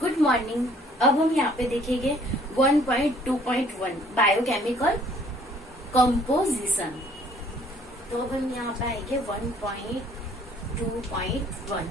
Good morning. अब हम यहाँ पे देखेंगे 1.2.1 बायोकेमिकल कंपोजिशन। तो अब हम यहाँ पे आएंगे 1.2.1।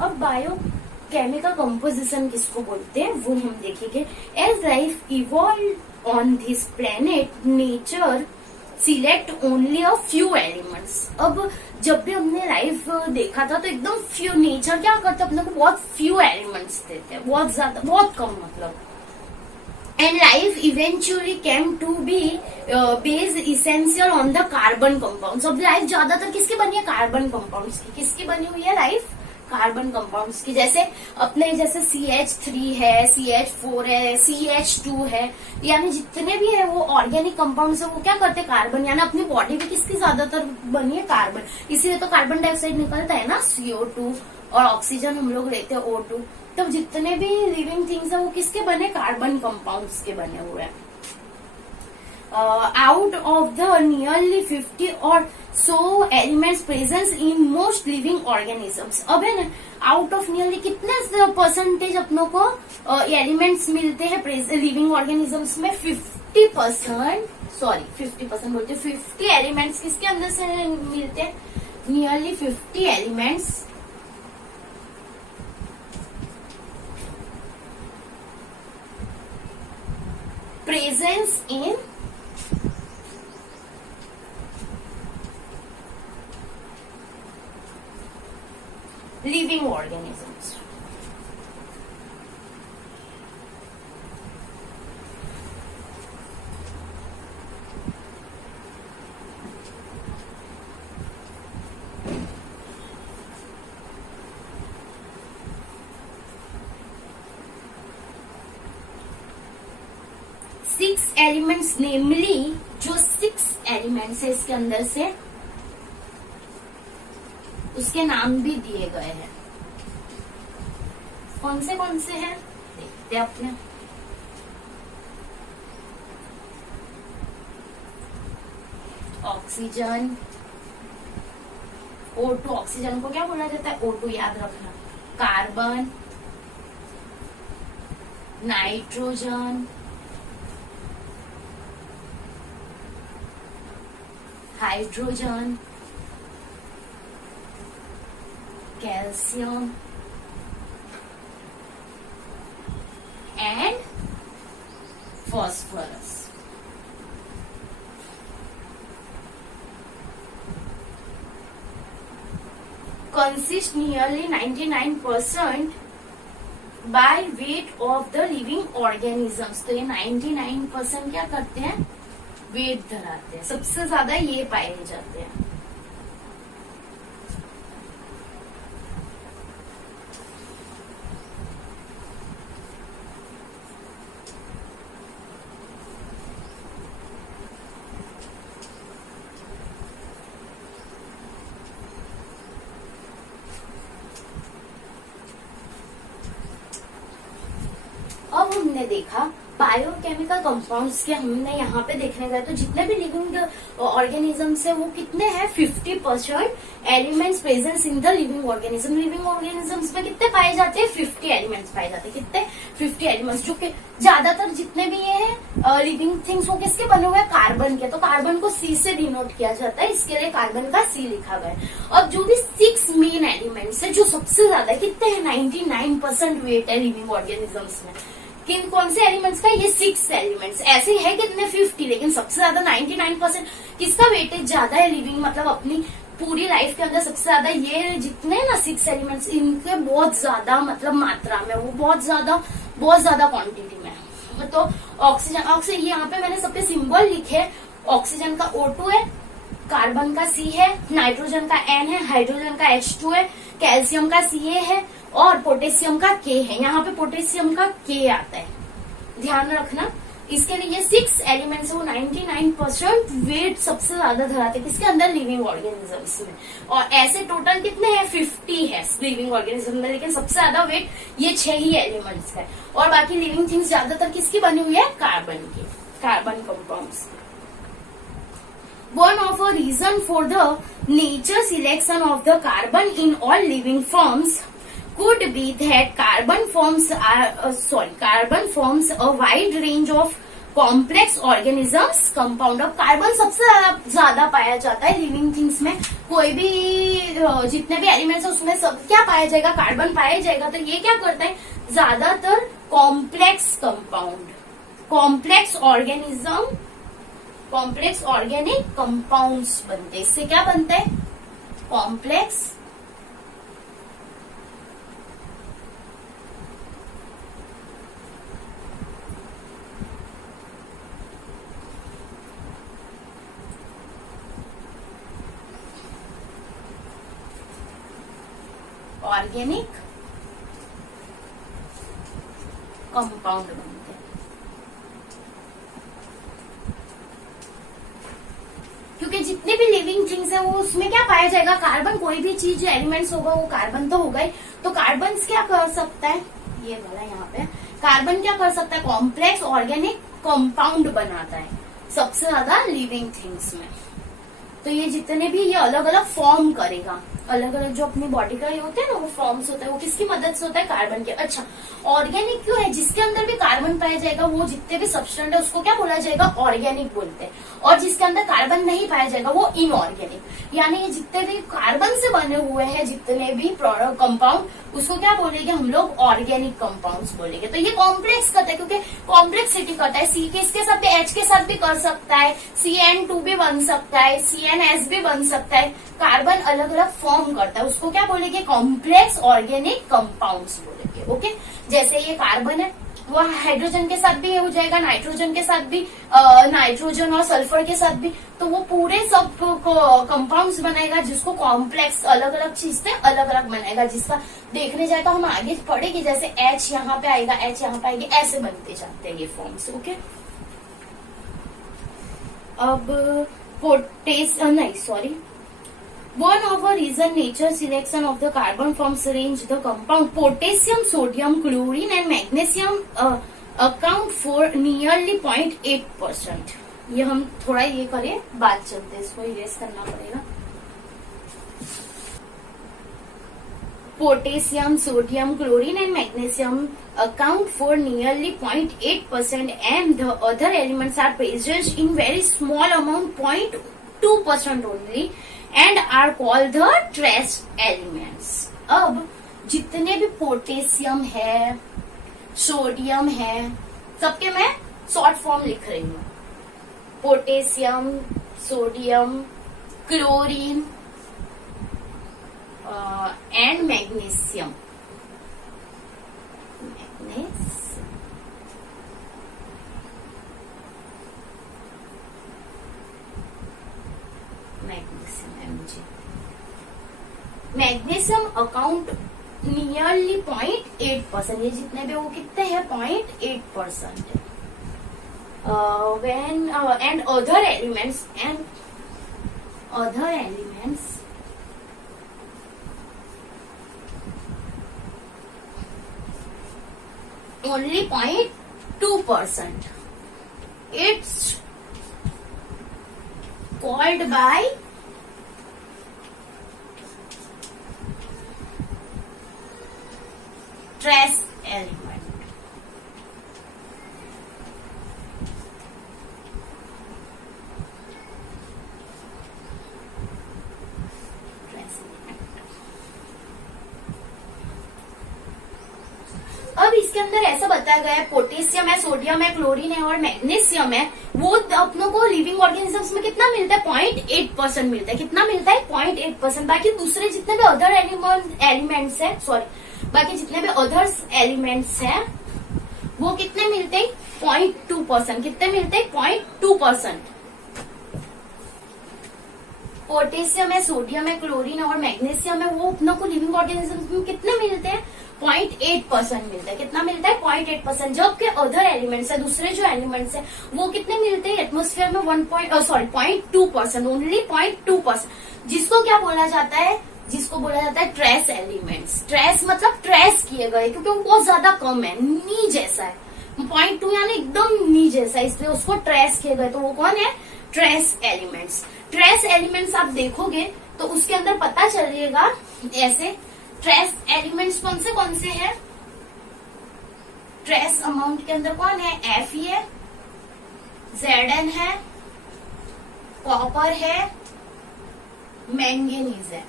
अब बायो केमिकल कंपोजिशन किसको बोलते हैं वो हम देखेंगे। As life evolve on this planet nature select only a few elements. अब जब भी हमने लाइफ देखा था तो एकदम फ्यू, नेचर क्या करता है अपने को बहुत फ्यू एलिमेंट्स देते हैं, बहुत ज्यादा, बहुत कम मतलब। And life eventually came to be based essential on the carbon compounds. अब लाइफ ज्यादातर किसकी बनी है? कार्बन कंपाउंड्स की। किसकी बनी हुई है लाइफ? कार्बन कंपाउंड्स की। जैसे अपने जैसे CH3 है, CH4 है, CH2 है, यानी जितने भी है वो ऑर्गेनिक कंपाउंड्स है, वो क्या करते हैं? कार्बन। यानी अपनी बॉडी में किसकी ज्यादातर बनी है? कार्बन। इसीलिए तो कार्बन डाइऑक्साइड निकलता है ना, CO2, और ऑक्सीजन हम लोग लेते हैं O2। तो जितने भी लिविंग थिंग्स है वो किसके बने? कार्बन कंपाउंड्स के बने हुए हैं। Out of the nearly 50 or so elements present in most living organisms। अब है ना, आउट ऑफ नियरली कितने परसेंटेज अपनों को एलिमेंट्स मिलते हैं लिविंग ऑर्गेनिजम्स में? 50%, सॉरी 50% बोलते, 50 एलिमेंट्स किसके अंदर से मिलते हैं? Nearly 50 elements presence in living organisms। Six elements, namely जो 6 एलिमेंट्स है इसके अंदर से, उसके नाम भी दिए गए हैं। कौन से हैं देखते हैं अपने। ऑक्सीजन, O2, ऑक्सीजन को क्या बोला जाता है? O2 याद रखना। Carbon, nitrogen, hydrogen, calcium and phosphorus. Consist nearly 99% by weight of the living organisms. तो ये 99% क्या करते हैं? वेट धराते हैं। सबसे ज्यादा ये पाए जाते हैं। अब हमने देखा बायोकेमिकल कंपाउंड्स के, हमने यहाँ पे देखने गए तो जितने भी लिविंग ऑर्गेनिजम्स है वो कितने हैं? 50% elements presence in the living organism. Living organisms में कितने पाए जाते हैं? 50 एलिमेंट्स पाए जाते हैं। कितने? 50 एलिमेंट्स। जो कि ज्यादातर जितने भी ये है लिविंग थिंग्स वो किसके बने हुए हैं? कार्बन के। तो कार्बन को C से डिनोट किया जाता है, इसके लिए कार्बन का C लिखा गया है। अब जो भी 6 मेन एलिमेंट्स है, जो सबसे ज्यादा कितने हैं? 99% वेट है लिविंग ऑर्गेनिजम्स में। किन कौन से एलिमेंट्स का? ये 6 एलिमेंट्स। ऐसे है कितने? 50, लेकिन सबसे ज्यादा 99% किसका वेटेज ज्यादा है लिविंग, मतलब अपनी पूरी लाइफ के अंदर सबसे ज्यादा ये जितने ना 6 एलिमेंट्स, इनके बहुत ज्यादा मतलब मात्रा में, वो बहुत ज्यादा क्वांटिटी में। तो ऑक्सीजन यहाँ पे मैंने सब पे सिंबल लिखे। ऑक्सीजन का O2 है, कार्बन का C है, नाइट्रोजन का N है, हाइड्रोजन का H2 है, कैल्शियम का Ca है और पोटेशियम का K है। यहाँ पे पोटेशियम का K आता है, ध्यान रखना। इसके लिए 6 एलिमेंट्स वो 99% वेट सबसे ज्यादा धराते हैं किसके अंदर, लिविंग ऑर्गेनिजम्स में। और ऐसे टोटल कितने हैं, 50 है लिविंग ऑर्गेनिज्म में, लेकिन सबसे ज्यादा वेट ये 6 ही एलिमेंट्स है। और बाकी लिविंग थिंग्स ज्यादातर किसकी बनी हुई है, कार्बन की, carbon compounds. One of a reason for the nature selection of the carbon in all living forms could be that carbon forms a wide range of complex organisms compound। अब carbon सबसे ज्यादा पाया जाता है living things में। कोई भी जितने भी एलिमेंट्स है उसमें सब क्या पाया जाएगा, कार्बन पाया जाएगा। तो ये क्या करता है, ज्यादातर complex compound, complex organism, complex organic compounds बनते हैं। इससे क्या बनता है, कॉम्प्लेक्स ऑर्गेनिक कंपाउंड बनते हैं। क्योंकि जितने भी लिविंग थिंग्स है वो उसमें क्या पाया जाएगा, कार्बन। कोई भी चीज एलिमेंट्स होगा वो कार्बन तो होगा ही। तो कार्बन क्या कर सकता है, ये वाला यहाँ पे कार्बन क्या कर सकता है, कॉम्प्लेक्स ऑर्गेनिक कंपाउंड बनाता है सबसे ज्यादा लिविंग थिंग्स में। तो ये जितने भी ये अलग अलग फॉर्म करेगा, अलग अलग जो अपनी बॉडी का ये होते हैं ना वो फॉर्म्स होता है, वो किसकी मदद से होता है, कार्बन के। अच्छा, ऑर्गेनिक क्यों है, जिसके अंदर भी कार्बन पाया जाएगा वो जितने भी सब्सटेंट है उसको क्या बोला जाएगा, ऑर्गेनिक बोलते हैं। और जिसके अंदर कार्बन नहीं पाया जाएगा वो इनऑर्गेनिक। यानी ये जितने भी कार्बन से बने हुए हैं जितने भी कंपाउंड उसको क्या बोलेंगे हम लोग, ऑर्गेनिक कंपाउंड्स बोलेंगे। तो ये कॉम्प्लेक्स करता है क्योंकि कॉम्प्लेक्सिटी करता है। सी के इसके साथ भी, एच के साथ भी कर सकता है, CN2 भी बन सकता है, CNS भी बन सकता है। कार्बन अलग अलग फॉर्म करता है, उसको क्या बोलेंगे, कॉम्प्लेक्स ऑर्गेनिक कंपाउंड्स बोलेंगे। ओके, जैसे ये कार्बन है वो हाइड्रोजन के साथ भी हो जाएगा, नाइट्रोजन के साथ भी, नाइट्रोजन और सल्फर के साथ भी। तो वो पूरे सब कंपाउंड्स बनाएगा जिसको कॉम्प्लेक्स अलग अलग चीज से अलग अलग बनाएगा। जिसका देखने जाए तो हम आगे पढ़ेंगे, जैसे H यहाँ पे आएगा, H यहाँ पे आएगी, ऐसे बनते जाते हैं ये फॉर्म्स। ओके, अब One of a reason nature selection of the carbon forms range the compound potassium, sodium, chlorine and magnesium account for nearly 0.8%। ये हम थोड़ा ये करें, बात चलते, इसको इरेज करना पड़ेगा। Potassium, sodium, chlorine and magnesium account for nearly 0.8% and the other elements are present in very small amount, 0.2% only and are called the trace elements। अब जितने भी पोटेशियम है, सोडियम है, सबके मैं शॉर्ट फॉर्म लिख रही हूँ। Potassium, sodium, chlorine and magnesium, magnesium account nearly 0.8%। ये जितने भी वो कितने हैं, 0.8%। when and other elements only 0.2%। It's called by trace element। अब इसके अंदर ऐसा बताया गया है, पोटेशियम है, सोडियम है, क्लोरीन है और मैग्नीशियम है, वो अपनों को लिविंग ऑर्गेनिजम्स में कितना मिलता है, 0.8% मिलता है। कितना मिलता है, 0.8%। बाकी दूसरे जितने भी अदर एलिमेंट्स है, बाकी जितने भी अदर्स एलिमेंट्स हैं वो कितने मिलते हैं, 0.2%। कितने मिलते हैं, 0.2%। पोटेशियम है, सोडियम है, क्लोरीन है और मैग्नीशियम है, वो अपने को लिविंग ऑर्गेनिज्म में कितने मिलते हैं? 0.8% मिलता है। कितना मिलता है? 0.8%। जबकि अदर एलिमेंट्स है, दूसरे जो एलिमेंट्स है वो कितने मिलते हैं एटमोस्फेयर में? 0.2%, ओनली 0.2%, जिसको क्या बोला जाता है? जिसको बोला जाता है ट्रेस एलिमेंट्स। ट्रेस मतलब ट्रेस किए गए, क्योंकि वो बहुत ज्यादा कम है, नी जैसा है, 0.2 यानी एकदम नी जैसा, इसलिए उसको ट्रेस किए गए। तो वो कौन है? Trace elements. ट्रेस एलिमेंट्स आप देखोगे तो उसके अंदर पता चलेगा ऐसे, ट्रेस एलिमेंट्स कौन से हैं? ट्रेस अमाउंट के अंदर कौन है? Fe है, Zn है, कॉपर है, मैंगनीज है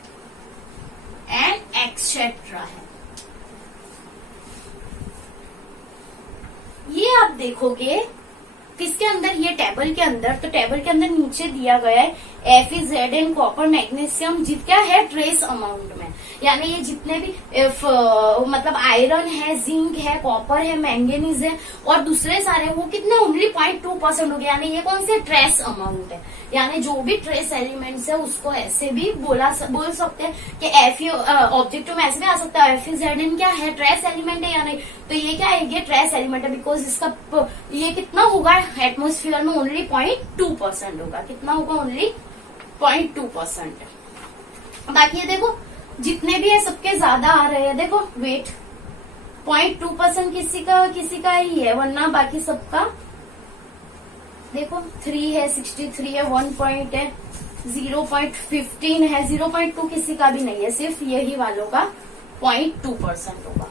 एंड एक्सेट्रा है। ये आप देखोगे किसके अंदर? ये टेबल के अंदर। तो टेबल के अंदर नीचे दिया गया है Fe, Zn, कॉपर, मैग्नीशियम क्या है? ट्रेस अमाउंट में, यानी ये जितने भी मतलब आयरन है, जिंक है, कॉपर है, मैंगनीज है और दूसरे सारे, वो कितने? ओनली 0.2% हो गया। यानी ये कौन से? ट्रेस अमाउंट है। यानी जो भी ट्रेस एलिमेंट्स है उसको ऐसे भी बोल सकते हैं कि Fe, ऑब्जेक्टिव में ऐसे भी आ सकता है Fe, Zn क्या है? ट्रेस एलिमेंट है या नहीं? तो ये क्या है? ये ट्रेस एलिमेंट है, बिकॉज इसका ये कितना होगा एटमोस्फियर में? ओनली 0.2% होगा। कितना होगा? ओनली 0.2%। बाकी ये देखो जितने भी है सबके ज्यादा आ रहे हैं। देखो वेट 0.2% किसी का ही है, वरना बाकी सबका देखो 3 है, 63 है, 1 पॉइंट है, 0.15 है, 0.2 किसी का भी नहीं है, सिर्फ यही वालों का 0.2% होगा।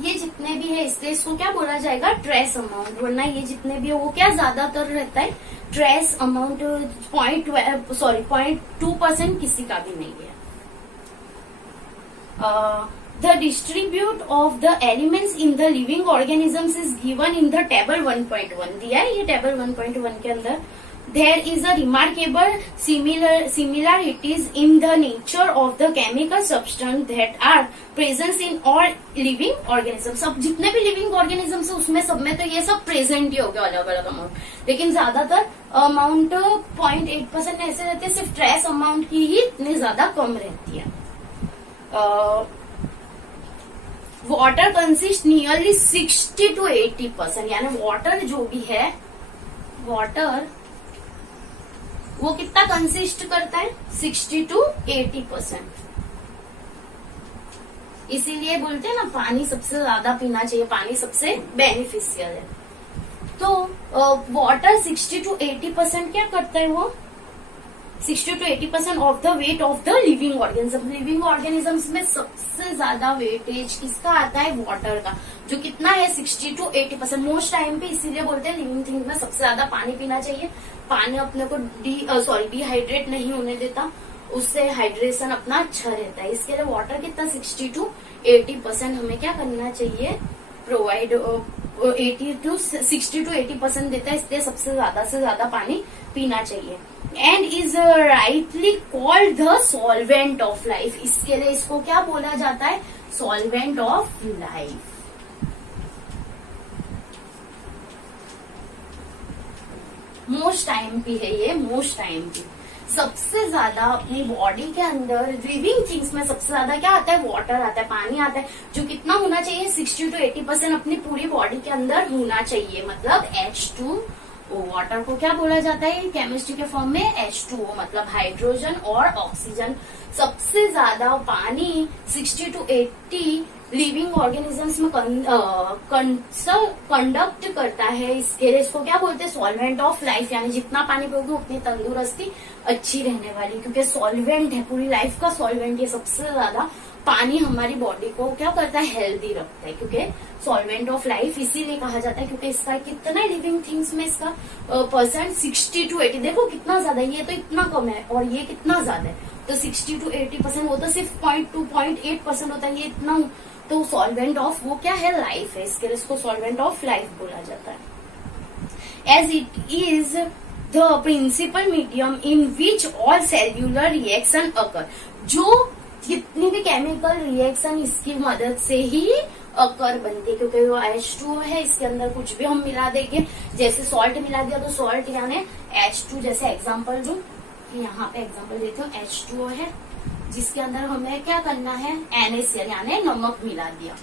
ये जितने भी है इसको क्या बोला जाएगा? Trace amount. वरना ये जितने भी है वो क्या ज्यादातर रहता है? Trace amount. 0.2% किसी का भी नहीं है। The distribute of the elements in the living organisms is given in the table 1.1 दिया है। ये टेबल 1.1 के अंदर there is a remarkable similarities in the nature of the chemical substance that are present in all living organisms। सब जितने भी living organisms है उसमें सब में तो ये सब प्रेजेंट ही हो गया अलग अलग अमाउंट, लेकिन ज्यादातर अमाउंट 0.8% ऐसे रहते हैं। सिर्फ ट्रेस अमाउंट की ही इतनी ज्यादा कम रहती है। वाटर कंसिस्ट नियरली 60 to 80%, यानी वाटर जो भी है, वाटर वो कितना कंसिस्ट करता है? 60 to 80%। इसीलिए बोलते हैं ना पानी सबसे ज्यादा पीना चाहिए, पानी सबसे बेनिफिशियल है। तो वाटर 60 to 80% क्या करता है? वो 60 to 80% of the weight of the living organism. Living organisms में सबसे ज्यादा वेटेज किसका आता है? वाटर का, जो कितना है? 60 to 80%। मोस्ट टाइम पे इसीलिए बोलते हैं लिविंग थिंग में सबसे ज्यादा पानी पीना चाहिए। पानी अपने को डिहाइड्रेट नहीं होने देता, उससे हाइड्रेशन अपना अच्छा रहता है। इसके लिए वाटर कितना? 60 to 80% हमें क्या करना चाहिए? प्रोवाइड 60 to 80% देता है, इसलिए सबसे ज्यादा से ज्यादा पानी पीना चाहिए। And is rightly called the solvent of life. इसके लिए इसको क्या बोला जाता है? Solvent of life. Most time पे है ये, मोस्ट टाइम पे सबसे ज्यादा अपनी बॉडी के अंदर लिविंग थिंग्स में सबसे ज्यादा क्या आता है? वाटर आता है, पानी आता है, जो कितना होना चाहिए? 60 to 80% अपनी पूरी बॉडी के अंदर होना चाहिए, मतलब H2O। वाटर को क्या बोला जाता है केमिस्ट्री के फॉर्म में? H2O, मतलब हाइड्रोजन और ऑक्सीजन। सबसे ज्यादा पानी 60 to 80 लिविंग ऑर्गेनिजम्स में कंडक्ट करता है। इसके लिए इसको क्या बोलते हैं? Solvent of life. यानी जितना पानी पियोगे उतनी तंदुरुस्ती अच्छी रहने वाली, क्योंकि सॉल्वेंट है, पूरी लाइफ का सॉल्वेंट। ये सबसे ज्यादा पानी हमारी बॉडी को क्या करता है? हेल्दी रखता है, क्योंकि सॉल्वेंट ऑफ लाइफ इसीलिए कहा जाता है क्योंकि इसका कितना लिविंग थिंग्स में इसका परसेंट 60 to 80। देखो कितना ज्यादा, ये तो इतना कम है और ये कितना ज्यादा है। तो 60 to 80%, वो तो सिर्फ 0.8% होता है, ये इतना। तो सॉल्वेंट ऑफ वो क्या है? लाइफ है, इसके लिए इसको सॉल्वेंट ऑफ लाइफ बोला जाता है। As it is the principal medium in which all cellular reaction occur. जो जितनी भी केमिकल रिएक्शन इसकी मदद से ही अकर बनती है, क्योंकि वो H2O है, इसके अंदर कुछ भी हम मिला देंगे, जैसे सॉल्ट मिला दिया तो सॉल्ट यानी H2, जैसे एग्जाम्पल दूं, यहाँ पे एग्जाम्पल देती हूँ, H2O है जिसके अंदर हमें क्या करना है, NaCl यानी नमक मिला दिया।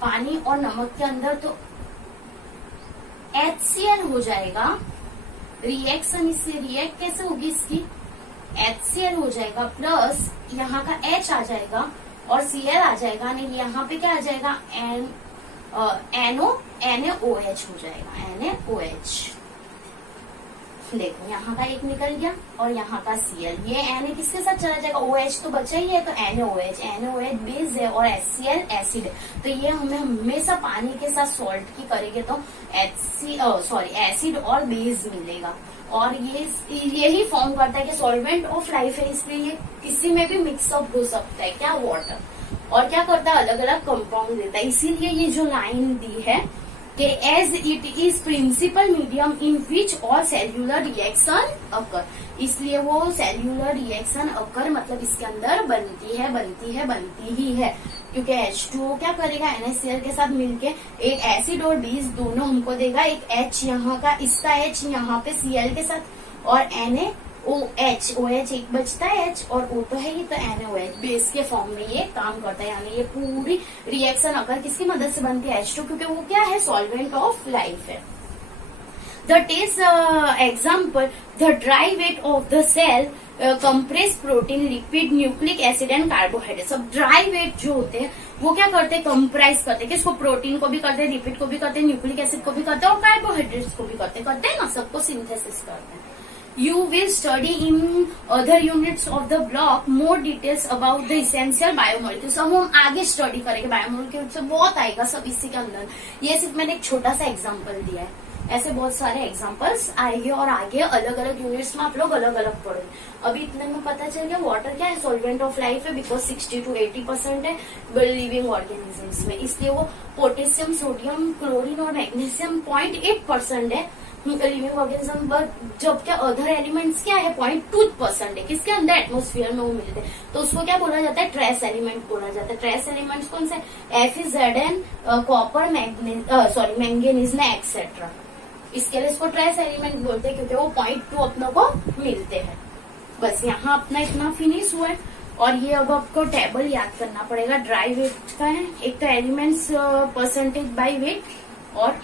पानी और नमक के अंदर तो HCl हो जाएगा, रिएक्शन इससे रिएक्ट कैसे होगी इसकी, HCl हो जाएगा प्लस यहाँ का H आ जाएगा और Cl आ जाएगा, नहीं यहाँ पे क्या आ जाएगा, NaOH हो जाएगा, NaOH। देखो यहाँ का एक निकल गया और यहाँ का Cl, ये Na किसके साथ चला जाएगा, OH तो बचा ही है, तो NaOH बेस है और HCl एसिड है, तो ये हमें हमेशा पानी के साथ सॉल्ट की करेंगे तो एसिड और बेस मिलेगा, और ये यही फॉर्म करता है कि सॉल्वेंट ऑफ लाइफ है, इसलिए ये किसी में भी मिक्सअप हो सकता है, क्या वाटर, और क्या करता है, अलग अलग कंपाउंड देता है। इसीलिए ये जो लाइन दी है कि as it is principal medium in which all cellular reaction occur, इसलिए वो सेल्यूलर रिएक्शन अकर मतलब इसके अंदर बनती ही है, क्योंकि H2O क्या करेगा, NaCl के साथ मिलके एक एसिड और बेस दोनों हमको देगा, एक H यहाँ का, इसका H यहाँ पे Cl के साथ, और NaOH एक बचता है H और O तो है ही, तो NaOH बेस के फॉर्म में ये काम करता है, यानी ये पूरी रिएक्शन अगर किसकी मदद से बनती है, H2, क्योंकि वो क्या है, सॉल्वेंट ऑफ लाइफ है। The test example, the dry weight of the cell, compressed protein, lipid, nucleic acid and carbohydrates। सब ड्राई वेट जो होते हैं वो क्या करते हैं, कंप्राइज करते हैं, किसको, प्रोटीन को भी करते हैं, लिपिड को भी करते हैं, न्यूक्लिक एसिड को भी करते हैं और कार्बोहाइड्रेट्स को भी करते हैं ना, सबको सिंथेसिस करते हैं। You will study in other units of the block more details about the essential biomolecules। सब हम आगे स्टडी करेंगे, बायोमोलिक्यूल्स से बहुत आएगा सब इसी के अंदर, ये सिर्फ मैंने एक छोटा सा एग्जांपल दिया है, ऐसे बहुत सारे एग्जांपल्स आएंगे और आगे अलग अलग यूनिट्स में आप लोग अलग अलग पढ़ेंगे। अभी इतने में पता चल गया वाटर क्या है, सॉल्वेंट ऑफ लाइफ है, बिकॉज 60 to 80% है लिविंग ऑर्गेनिजम्स में, इसलिए वो पोटेशियम, सोडियम, क्लोरीन और मैग्नीशियम 0.8% है लिविंग ऑर्गेनिज्म, जबकि अदर एलिमेंट्स क्या है 0.2% है, किसके अंदर, एटमोस्फियर में वो मिलते हैं, तो उसको क्या बोला जाता है, ट्रेस एलिमेंट बोला जाता है। ट्रेस एलिमेंट्स कौन से, Fe, कॉपर, मैंगनीज एक्सेट्रा, इसके लिए इसको ट्रेस एलिमेंट बोलते हैं क्योंकि वो 0.2 अपनों को मिलते हैं। बस यहाँ अपना इतना फिनिश हुआ है, और ये अब आपको टेबल याद करना पड़ेगा, ड्राई वेट का है, एक तो एलिमेंट्स परसेंटेज बाय वेट और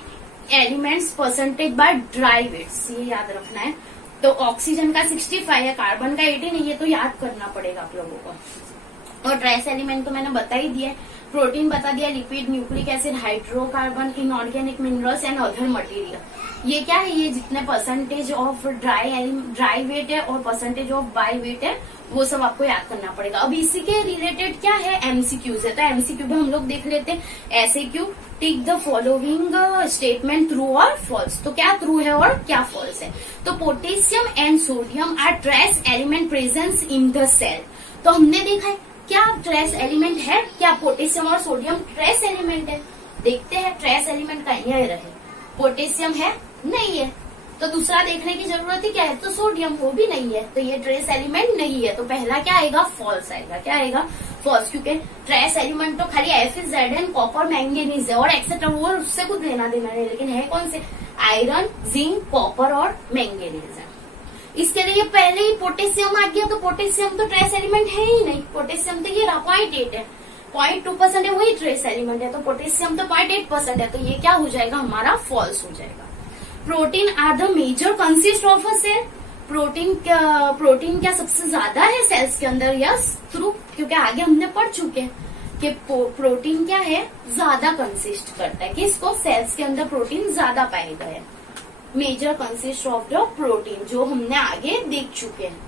elements percentage by dry weights, ये याद रखना है। तो ऑक्सीजन का 65 है, कार्बन का 18 है, ये तो याद करना पड़ेगा आप लोगों को। और ट्रेस एलिमेंट तो मैंने बता ही दिया, प्रोटीन बता दिया, lipid, nucleic acid, hydrocarbon, inorganic minerals and other material. ये क्या है, ये जितने परसेंटेज ऑफ ड्राई वेट है और परसेंटेज ऑफ बाय वेट है वो सब आपको याद करना पड़ेगा। अब इसी के रिलेटेड क्या है, एमसीक्यूज है, तो एमसीक्यू भी हम लोग देख लेते हैं। SAQ, tick the following statement true or false, तो क्या ट्रू है और क्या फॉल्स है। तो potassium and sodium are trace element presence in the cell, तो हमने देखा है क्या ट्रेस एलिमेंट है, क्या पोटेशियम और सोडियम ट्रेस एलिमेंट है। देखते हैं ट्रेस एलिमेंट कहीं रहे, पोटेशियम है नहीं है, तो दूसरा देखने की जरूरत ही क्या है, तो सोडियम वो भी नहीं है, तो ये ट्रेस एलिमेंट नहीं है, तो पहला क्या आएगा, फॉल्स आएगा। क्या आएगा, फॉल्स, क्योंकि ट्रेस एलिमेंट तो खाली Fe, कॉपर, मैंगनीज है और एक्सेट्रा, वो उससे कुछ लेना देना नहीं, लेकिन है कौन से, आयरन, जिंक, कॉपर और मैंगनीज है। इसके लिए पहले ही पोटेशियम आ गया, तो पोटेशियम तो ट्रेस एलिमेंट है ही नहीं, पोटेशियम तो ये 0.8 है, 0.2% है, वही ट्रेस एलिमेंट है, तो पोटेशियम तो 0.8% है, तो ये क्या हो जाएगा, हमारा फॉल्स हो जाएगा। Protein are the major consist of a cell, protein क्या सबसे ज्यादा है सेल्स के अंदर, यस ट्रू, क्योंकि आगे हमने पढ़ चुके हैं कि प्रोटीन क्या है, ज्यादा कंसिस्ट करता है, किसको, सेल्स के अंदर प्रोटीन ज्यादा पाए गए, major consist of the protein, जो हमने आगे देख चुके हैं।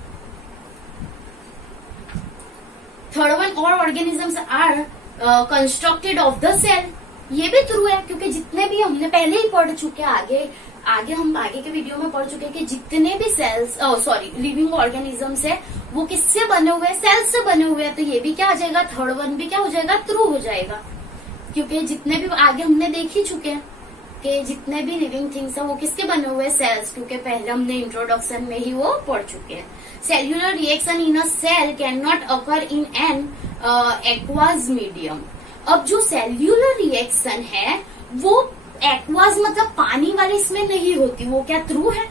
Third one, all organisms are constructed of the cell, ये भी ट्रू है, क्योंकि जितने भी हमने पहले ही पढ़ चुके हैं, हम आगे के वीडियो में पढ़ चुके हैं कि जितने भी सेल्स लिविंग ऑर्गेनिजम्स है वो किससे बने हुए हैं, सेल्स से बने हुए हैं, तो ये भी क्या आ जाएगा, थर्ड वन भी क्या हो जाएगा, ट्रू हो जाएगा, क्योंकि जितने भी आगे हमने देख ही चुके हैं के जितने भी लिविंग थिंग्स है वो किसके बने हुए हैं, सेल्स, क्योंकि पहले हमने इंट्रोडक्शन में ही वो पढ़ चुके हैं। Cellular reaction in a cell can not occur in an aqueous medium. अब जो सेल्यूलर रिएक्शन है वो एक्वास मतलब पानी वाले इसमें नहीं होती, वो क्या ट्रू है?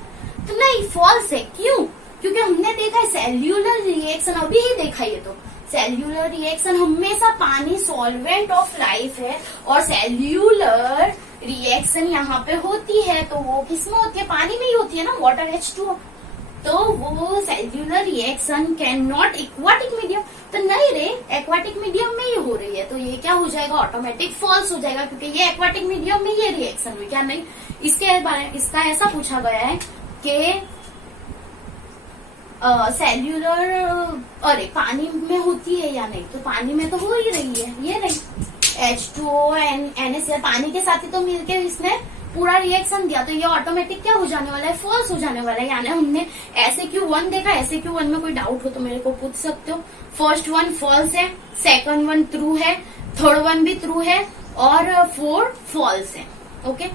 तो नहीं, फॉल्स है। क्यों? क्योंकि हमने देखा है सेल्यूलर रिएक्शन, अभी ही देखा ये तो, सेल्यूलर रिएक्शन हमेशा पानी सॉल्वेंट ऑफ लाइफ है, और सेल्यूलर रिएक्शन यहाँ पे होती है तो वो किसमें होती है, पानी में ही होती है ना, वाटर H2O। तो वो cellular reaction can not aquatic medium, तो नहीं रे, एक्वाटिक मीडियम में ही हो रही है, तो ये क्या हो जाएगा, ऑटोमेटिक फॉल्स हो जाएगा, क्योंकि ये एक्वाटिक मीडियम में ये रिएक्शन हुई। क्या नहीं, इसके बारे इसका ऐसा पूछा गया है कि सेल्यूलर अरे पानी में होती है या नहीं, तो पानी में तो हो ही रही है, ये रही H2O NaCl, पानी के साथ ही तो मिलके इसने पूरा रिएक्शन दिया, तो ये ऑटोमेटिक क्या हो जाने वाला है, फॉल्स हो जाने वाला है। यानी हमने SAQ1 देखा, SAQ1 में कोई डाउट हो तो मेरे को पूछ सकते हो। फर्स्ट वन फॉल्स है, सेकंड वन ट्रू है, थर्ड वन भी ट्रू है, और फोर्थ फॉल्स है। ओके,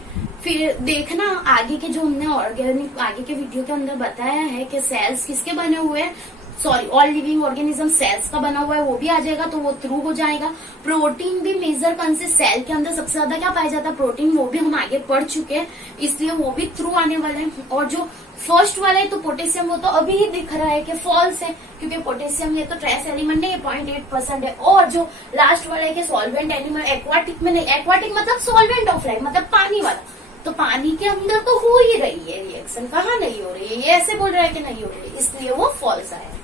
फिर देखना आगे के जो हमने ऑर्गेनिक आगे के वीडियो के अंदर बताया है कि सेल्स किसके बने हुए हैं, sorry all living organism sales का बना हुआ है, वो भी आ जाएगा, तो वो ट्रू हो जाएगा। प्रोटीन भी मेजर कंसिस्ट, सेल के अंदर सबसे ज्यादा क्या पाया जाता है, प्रोटीन, वो भी हम आगे पढ़ चुके हैं, इसलिए वो भी ट्रू आने वाला है। और जो फर्स्ट वाला है तो पोटेशियम, वो तो अभी ही दिख रहा है कि फॉल्स है, क्योंकि पोटेशियम ये तो ट्रेस एलिमेंट नहीं है, 0.8% है। और जो लास्ट वाला है कि सॉल्वेंट एनिमल, एक्वाटिक में नहीं, एक्वाटिक मतलब सॉल्वेंट ऑफ लाइफ मतलब पानी वाला, तो पानी के अंदर तो हो ही रही है रिएक्शन, कहाँ नहीं हो रही है, ये ऐसे बोल रहा है कि नहीं हो रही है, इसलिए वो फॉल्स आया।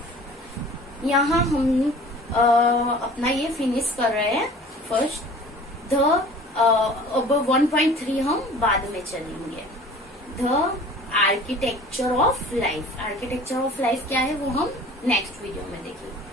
यहाँ हम अपना ये फिनिश कर रहे हैं फर्स्ट अब 1.3 हम बाद में चलेंगे। The architecture of life, architecture of life क्या है वो हम नेक्स्ट वीडियो में देखेंगे।